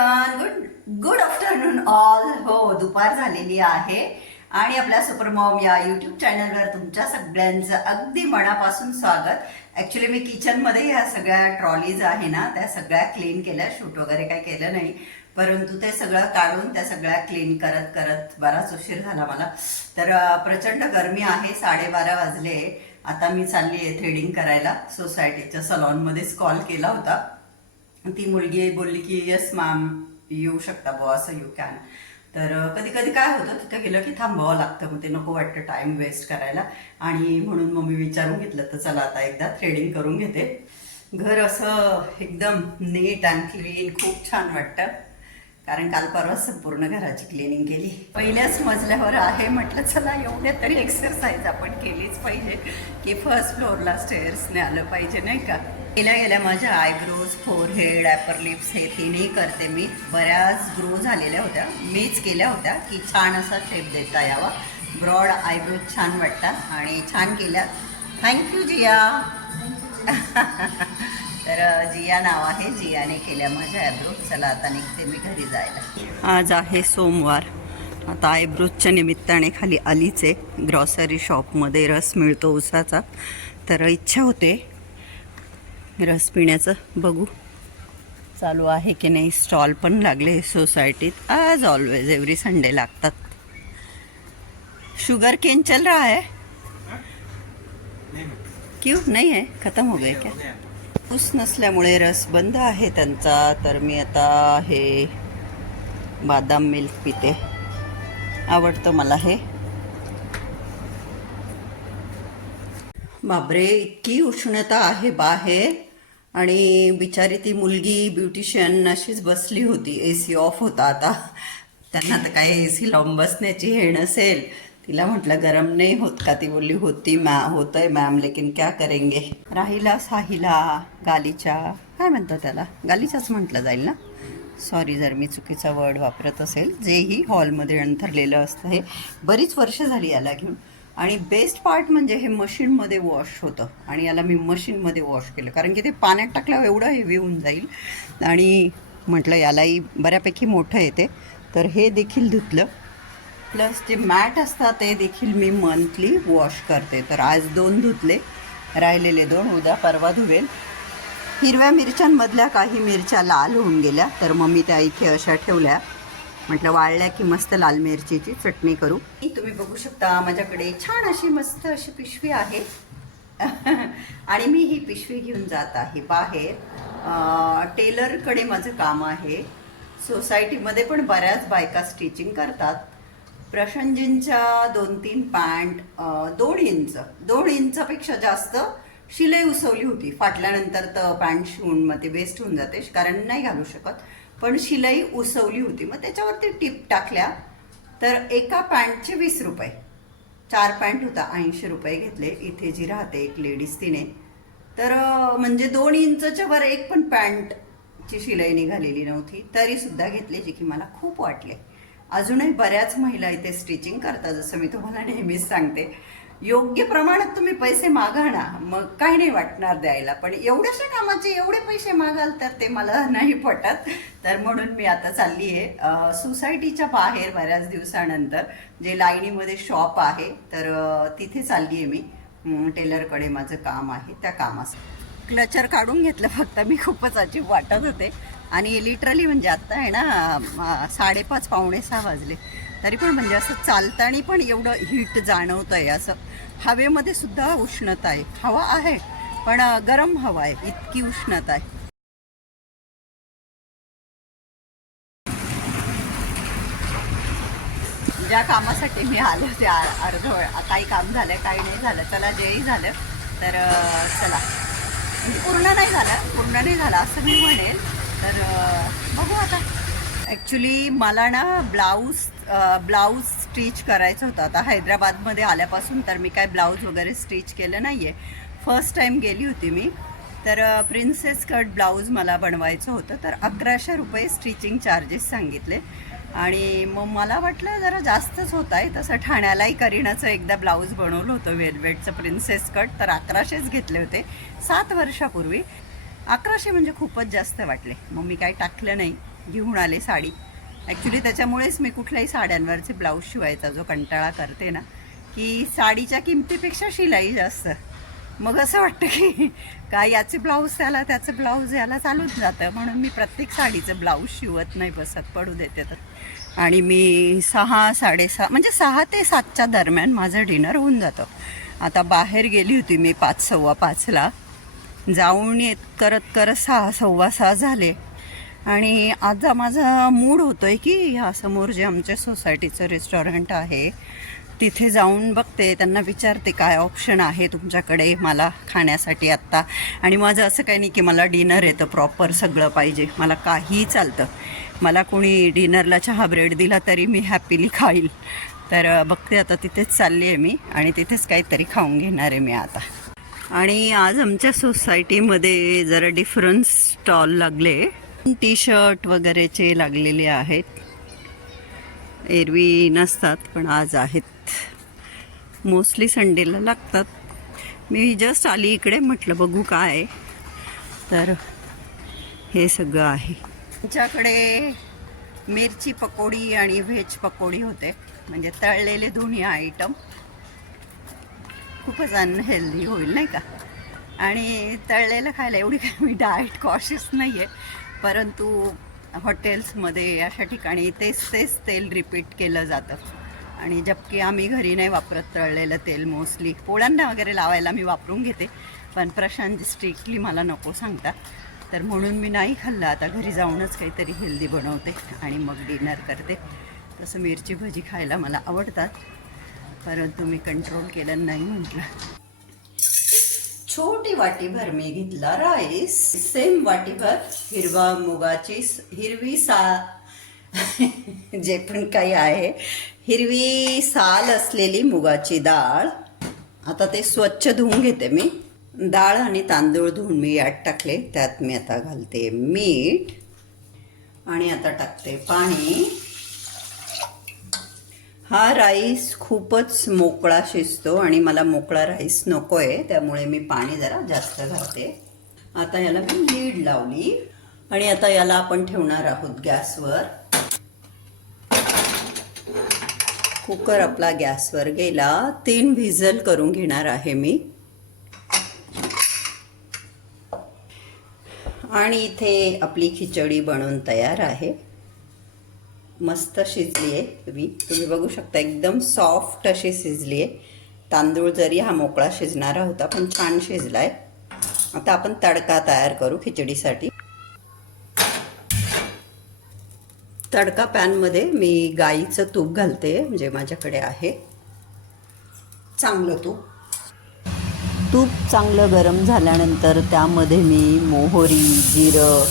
Everyone good good afternoon all हो दुपार झालेली आहे. आणि आपल्या सुपरमॉम या युट्यूब चॅनलवर तुमच्या सगळ्यांचं अगदी मनापासून स्वागत. ॲक्च्युली मी किचनमध्ये ह्या सगळ्या ट्रॉलीज आहे ना त्या सगळ्या क्लीन केल्या. शूट वगैरे काही केलं नाही. परंतु ते सगळं काढून त्या सगळ्या क्लीन करत करत बराच उशीर झाला मला. तर प्रचंड गरमी आहे साडेबारा वाजले. आता मी चालली आहे थ्रेडिंग करायला. सोसायटीच्या सलॉनमध्येच कॉल केला होता. ती मुलगी बोलली की येस मॅम येऊ शकता बुवा असं यू कॅन तर कधी कधी काय होतं तिथं गेलं की थांबावं लागतं मग ते नको वाटतं टाइम वेस्ट करायला. आणि म्हणून मग मी विचारून घेतलं तर चला आता एकदा थ्रेडिंग करून घेते. घर असं एकदम नीट अँड क्लीन खूप छान वाटतं. कारण काल परवा संपूर्ण घराची क्लिनिंग केली. पहिल्याच मजल्यावर आहे म्हटलं चला एवढ्या तरी एक्सरसाइज आपण केलीच पाहिजे. की फर्स्ट फ्लोअरला स्टेअर्सने आलं पाहिजे नाही का? गेल्या गेल्या माझ्या आयब्रोज फोरहेड ॲपर लिप्स हे तिन्ही करते मी. बऱ्याच ग्रो झालेल्या होत्या. मीच केल्या होत्या की छान असा शेप देता यावा. ब्रॉड आयब्रोज छान वाटतात आणि छान केल्या. थँक्यू जिया. तर जिया नाव आहे. जियाने केल्या माझ्या आयब्रोज चला आता निघते मी घरी जायला. आज आहे सोमवार. आता आयब्रोजच्या निमित्ताने खाली आलीच. ग्रॉसरी शॉपमध्ये रस मिळतो उसाचा. तर इच्छा होते रस पिण्याचं. बघू. चालू आहे की नाही? स्टॉल पण लागले सोसायटीत. आज ऑलवेज एव्हरी संडे लागतात. शुगर केन चल रहा है? क्यू? नाही आहे खतम हो गए क्या? ऊस नसल्यामुळे रस बंद आहे त्यांचा. तर मी आता हे बादाम मिल्क पिते. आवडतं मला हे. बाबरे इतकी उष्णता आहे बाहेर. आणि बिचारी ती मुलगी ब्युटिशियन अशीच बसली होती. ए सी ऑफ होता आता. त्यांना तर काय ए सी लावून बसण्याची हे नसेल तिला म्हटलं गरम नाही होत का? ती बोलली होती मॅ होतंय मॅम लेकिन क्या करेंगे? राहिला साहिला गालीच्या काय म्हणतात त्याला? गालीच्याच म्हटलं जाईल ना? सॉरी जर मी चुकीचा वर्ड वापरत असेल जेही हॉलमध्ये अंथरलेलं असतं हे. बरीच वर्ष झाली याला घेऊन. आणि बेस्ट पार्ट म्हणजे हे मशीनमध्ये वॉश होतं. आणि याला मी मशीनमध्ये वॉश केलं. कारण की ते पाण्यात टाकल्यावर एवढं हेवी होऊन जाईल. आणि म्हटलं यालाही बऱ्यापैकी मोठं येते तर हे देखील धुतलं. प्लस जे मॅट असतात ते देखील मी मंथली वॉश करते. तर आज दोन धुतले. राहिलेले दोन. उद्या परवा धुवेल. हिरव्या मिरच्यांमधल्या काही मिरच्या लाल होऊन गेल्या. तर मग मी त्या इथे अशा ठेवल्या. म्हटलं वाळल्या की मस्त लाल मिरचीची चटणी करू. तुम्ही बघू शकता माझ्याकडे छान अशी मस्त अशी पिशवी आहे. आणि मी ही पिशवी घेऊन जात आहे बाहेर. टेलरकडे माझं काम आहे. सोसायटीमध्ये पण बऱ्याच बायका स्टिचिंग करतात. प्रशंजींच्या दोन तीन पॅन्ट दोन इंच दोन इंचापेक्षा जास्त शिलाई उसवली होती. फाटल्यानंतर तर पॅन्ट शिवून मग ते वेस्ट होऊन जाते कारण नाही घालू शकत. पण शिलाई उसवली होती. मग त्याच्यावरती टिप टाकल्या. तर एका पॅन्टचे वीस रुपये. चार पॅन्ट होता ऐंशी रुपये घेतले. इथे जी राहते एक लेडीज तिने. तर म्हणजे दोन इंचच्या वर एक पण पॅन्टची शिलाई निघालेली नव्हती. तरीसुद्धा घेतली जी जे की मला खूप वाटले. अजूनही बऱ्याच महिला इथे स्टिचिंग करतात जसं मी तुम्हाला नेहमीच सांगते. योग्य प्रमाणात तुम्ही पैसे मागा ना मग काही नाही वाटणार द्यायला. पण एवढ्याशा कामाचे एवढे पैसे मागाल तर ते मला नाही पटत. तर म्हणून मी आता चालली आहे सोसायटीच्या बाहेर बऱ्याच दिवसानंतर जे लाईनीमध्ये शॉप आहे तर तिथे चालली आहे मी. टेलरकडे माझं काम आहे त्या कामाचं क्लचर काढून घेतलं. फक्त मी खूपच अजीब वाटत होते. आणि लिटरली म्हणजे आत्ता आहे ना साडेपाच पावणे सहा वाजले. तरी पण म्हणजे असं चालताना पण एवढं हीट जाणवतं आहे असं हवेमध्ये सुद्धा उष्णता आहे. हवा आहे पण गरम हवा आहे. इतकी उष्णता आहे. ज्या कामासाठी मी आले त्या अर्ध काही काम झालं काही नाही झालं. चला जेही झालं तर चला. म्हणजे पूर्ण नाही झालं पूर्ण नाही झालं असं मी म्हणेल ॲक्च्युली मला ना ब्लाऊज ब्लाऊज स्टिच करायचं होतं. आता हैदराबादमध्ये आल्यापासून तर मी काय ब्लाऊज वगैरे स्टिच केलं नाही आहे फर्स्ट टाईम गेली होती मी. तर प्रिन्सेस कट ब्लाऊज मला बनवायचं होतं. तर अकराशे रुपये स्टिचिंग चार्जेस सांगितले. आणि मग मला वाटलं जरा जास्तच होत आहे. तसं ठाण्यालाही करीनाचं एकदा ब्लाऊज बनवलं होतं वेलवेटचं प्रिन्सेस कट तर अकराशेच घेतले होते. सात वर्षापूर्वी. अकराशे म्हणजे खूपच जास्त वाटले. मग मी काही टाकलं नाही. घेऊन आले साडी. ॲक्च्युली त्याच्यामुळेच मी कुठल्याही साड्यांवरचे ब्लाऊज शिवायचा जो कंटाळा करते ना की साडीच्या किमतीपेक्षा शिलाई जास्त. मग असं वाटतं की का याचे ब्लाऊज त्याला त्याचं ब्लाऊज याला चालूच जातं. म्हणून मी प्रत्येक साडीचं ब्लाऊज शिवत नाही बसत पडू देते तर. आणि मी सहा साडेसहा म्हणजे सहा ते सातच्या दरम्यान माझं डिनर होऊन जातं. आता बाहेर गेली होती मी पाच सव्वा पाचला. जाऊन येत करत करत सहा सव्वा सहा झाले. आणि आज माझा मूड होतो आहे की ह्या समोर जे आमच्या सोसायटीचं रेस्टॉरंट आहे तिथे जाऊन बघते त्यांना विचारते काय ऑप्शन आहे तुमच्याकडे मला खाण्यासाठी आत्ता. आणि माझं असं काही नाही की मला डिनर येतं प्रॉपर सगळं पाहिजे. मला काहीही चालतं. मला कोणी डिनरला चहा ब्रेड दिला तरी मी हॅपीली खाईल. तर बघते आता तिथेच चालली आहे मी आणि तिथेच काहीतरी खाऊन घेणार आहे मी आता. आणि आज आमच्या सोसायटीमध्ये जरा डिफरन्स स्टॉल लागले. टी शर्ट वगैरेचे लागलेले आहेत. एरवी नसतात पण आज आहेत. मोस्टली संडेला लागतात. मी जस्ट आली इकडे म्हटलं बघू काय तर हे सगळं आहे. आमच्याकडे मिरची पकोडी आणि व्हेज पकोडी होते. म्हणजे तळलेले दोन्ही आयटम खूपच अनहेल्दी होईल नाही का? आणि तळलेलं खायला एवढी काय मी डाएट कॉशियस नाही आहे परंतु हॉटेल्समध्ये अशा ठिकाणी तेच तेच तेल रिपीट केलं जातं. आणि जबकी आम्ही घरी नाही वापरत तळलेलं तेल मोस्टली पोळ्यांना वगैरे लावायला मी वापरून घेते पण प्रशांत स्ट्रिक्टली मला नको सांगता. तर म्हणून मी नाही खाल्लं आता घरी जाऊनच काहीतरी हेल्दी बनवते आणि मग डिनर करते. तसं मिरची भजी खायला मला आवडतात परंतु मी कंट्रोल केलं नाही म्हटलं. छोटी वाटीभर मी घेतला राईस. सेम वाटीभर हिरवा मुगाची स- हिरवी सा जे पण काही आहे हिरवी साल असलेली मुगाची डाळ. आता ते स्वच्छ धुवून घेते मी. डाळ आणि तांदूळ धुवून मी यात टाकले. त्यात मी आता घालते मीठ. आणि आता टाकते पाणी. हा राईस खूपच मोकळा शिजतो आणि मला मोकळा राईस नको आहे त्यामुळे मी पाणी जरा जास्त घालते. आता याला मी लीड लावली आणि आता याला आपण ठेवणार आहोत गॅसवर. कुकर आपला गॅसवर गेला. तीन व्हिजल करून घेणार आहे मी. आणि इथे आपली खिचडी बनवून तयार आहे. मस्त शिजली आहे तुम्ही तुम्ही बघू शकता एकदम सॉफ्ट अशी शिजली आहे तांदूळ जरी हा मोकळा शिजणारा होता पण छान शिजला आहे आता आपण तडका तयार करू खिचडीसाठी. तडका पॅनमध्ये मी गाईचं तूप घालते म्हणजे माझ्याकडे आहे. चांगलं तूप. तूप चांगलं गरम झाल्यानंतर त्यामध्ये मी मोहरी जिरं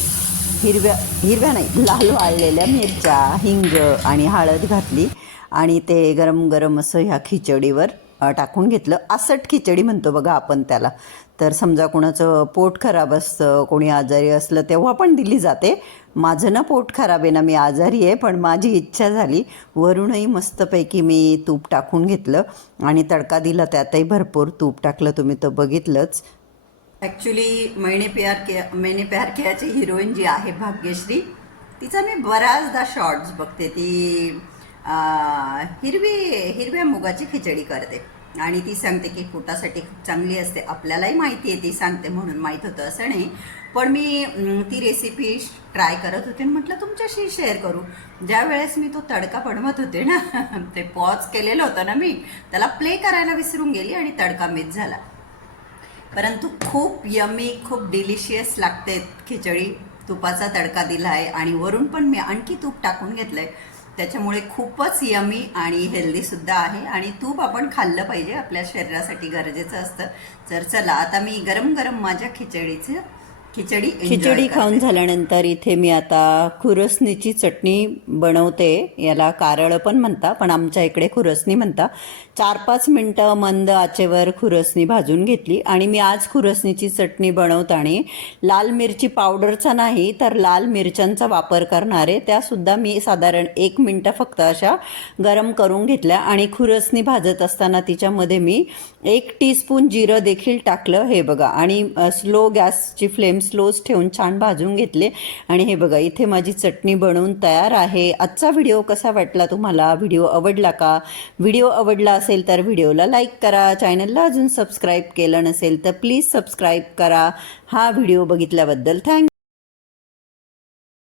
हिरव्या हिरव्या नाही लाल वाळलेल्या मिरच्या हिंग आणि हळद घातली. आणि ते गरम गरम असं ह्या खिचडीवर टाकून घेतलं. आसट खिचडी म्हणतो बघा आपण त्याला. तर समजा कोणाचं पोट खराब असतं कोणी आजारी असलं तेव्हा पण दिली जाते. माझं ना पोट खराब आहे ना मी आजारी आहे पण माझी इच्छा झाली. वरूनही मस्तपैकी मी तूप टाकून घेतलं. आणि तडका दिला त्यातही भरपूर तूप टाकलं तुम्ही तर बघितलंच. ॲक्च्युली मैने प्यार किया मैने प्यार कियाची हिरोईन जी आहे भाग्यश्री. तिचा मी बऱ्याचदा शॉर्ट्स बघते ती हिरवी हिरव्या मुगाची खिचडी करते. आणि ती सांगते की पोटासाठी खूप चांगली असते. आपल्यालाही माहिती आहे ती सांगते म्हणून माहीत होतं असं नाही. पण मी ती रेसिपी ट्राय करत होते म्हटलं तुमच्याशी शेअर करू. ज्या वेळेस मी तो तडका बनवत होते ना ते पॉज केलेलं होतं ना मी त्याला प्ले करायला विसरून गेली आणि तडका मिस झाला. परंतु खूप यमी खूप डिलिशियस लागते खिचडी. तुपाचा तडका दिला आहे आणि वरून पण मी आणखी तूप टाकून घेतलं आहे त्याच्यामुळे खूपच यमी आणि हेल्दीसुद्धा आहे आणि तूप आपण खाल्लं पाहिजे. आपल्या शरीरासाठी गरजेचं असतं. तर चला आता मी गरम गरम माझ्या खिचडीचं खिचडी खिचडी. खाऊन झाल्यानंतर इथे मी आता खुरसणीची चटणी बनवते. याला कारळ पण म्हणता पण आमच्या इकडे खुरसणी म्हणता. चार पाच मिनटं मंद आचेवर खुरसणी भाजून घेतली आणि मी आज खुरसणीची चटणी बनवताना लाल मिरची पावडरचा नाही तर लाल मिरच्यांचा वापर करणारे त्यासुद्धा मी साधारण एक मिनटं फक्त अशा गरम करून घेतल्या आणि खुरसणी भाजत असताना तिच्यामध्ये मी एक टीस्पून जिरं देखील टाकलं. हे बघा आणि स्लो गॅसची फ्लेम स्लोच ठेवून छान भाजून घेतले. आणि हे बघा इथे माझी चटणी बनवून तयार आहे. आजचा व्हिडिओ कसा वाटला? तुम्हाला व्हिडिओ आवडला का? व्हिडिओ आवडला असेल तर व्हिडिओला लाईक करा. चॅनलला अजून सबस्क्राईब केलं नसेल तर प्लीज सबस्क्राईब करा. हा व्हिडिओ बघितल्याबद्दल थँक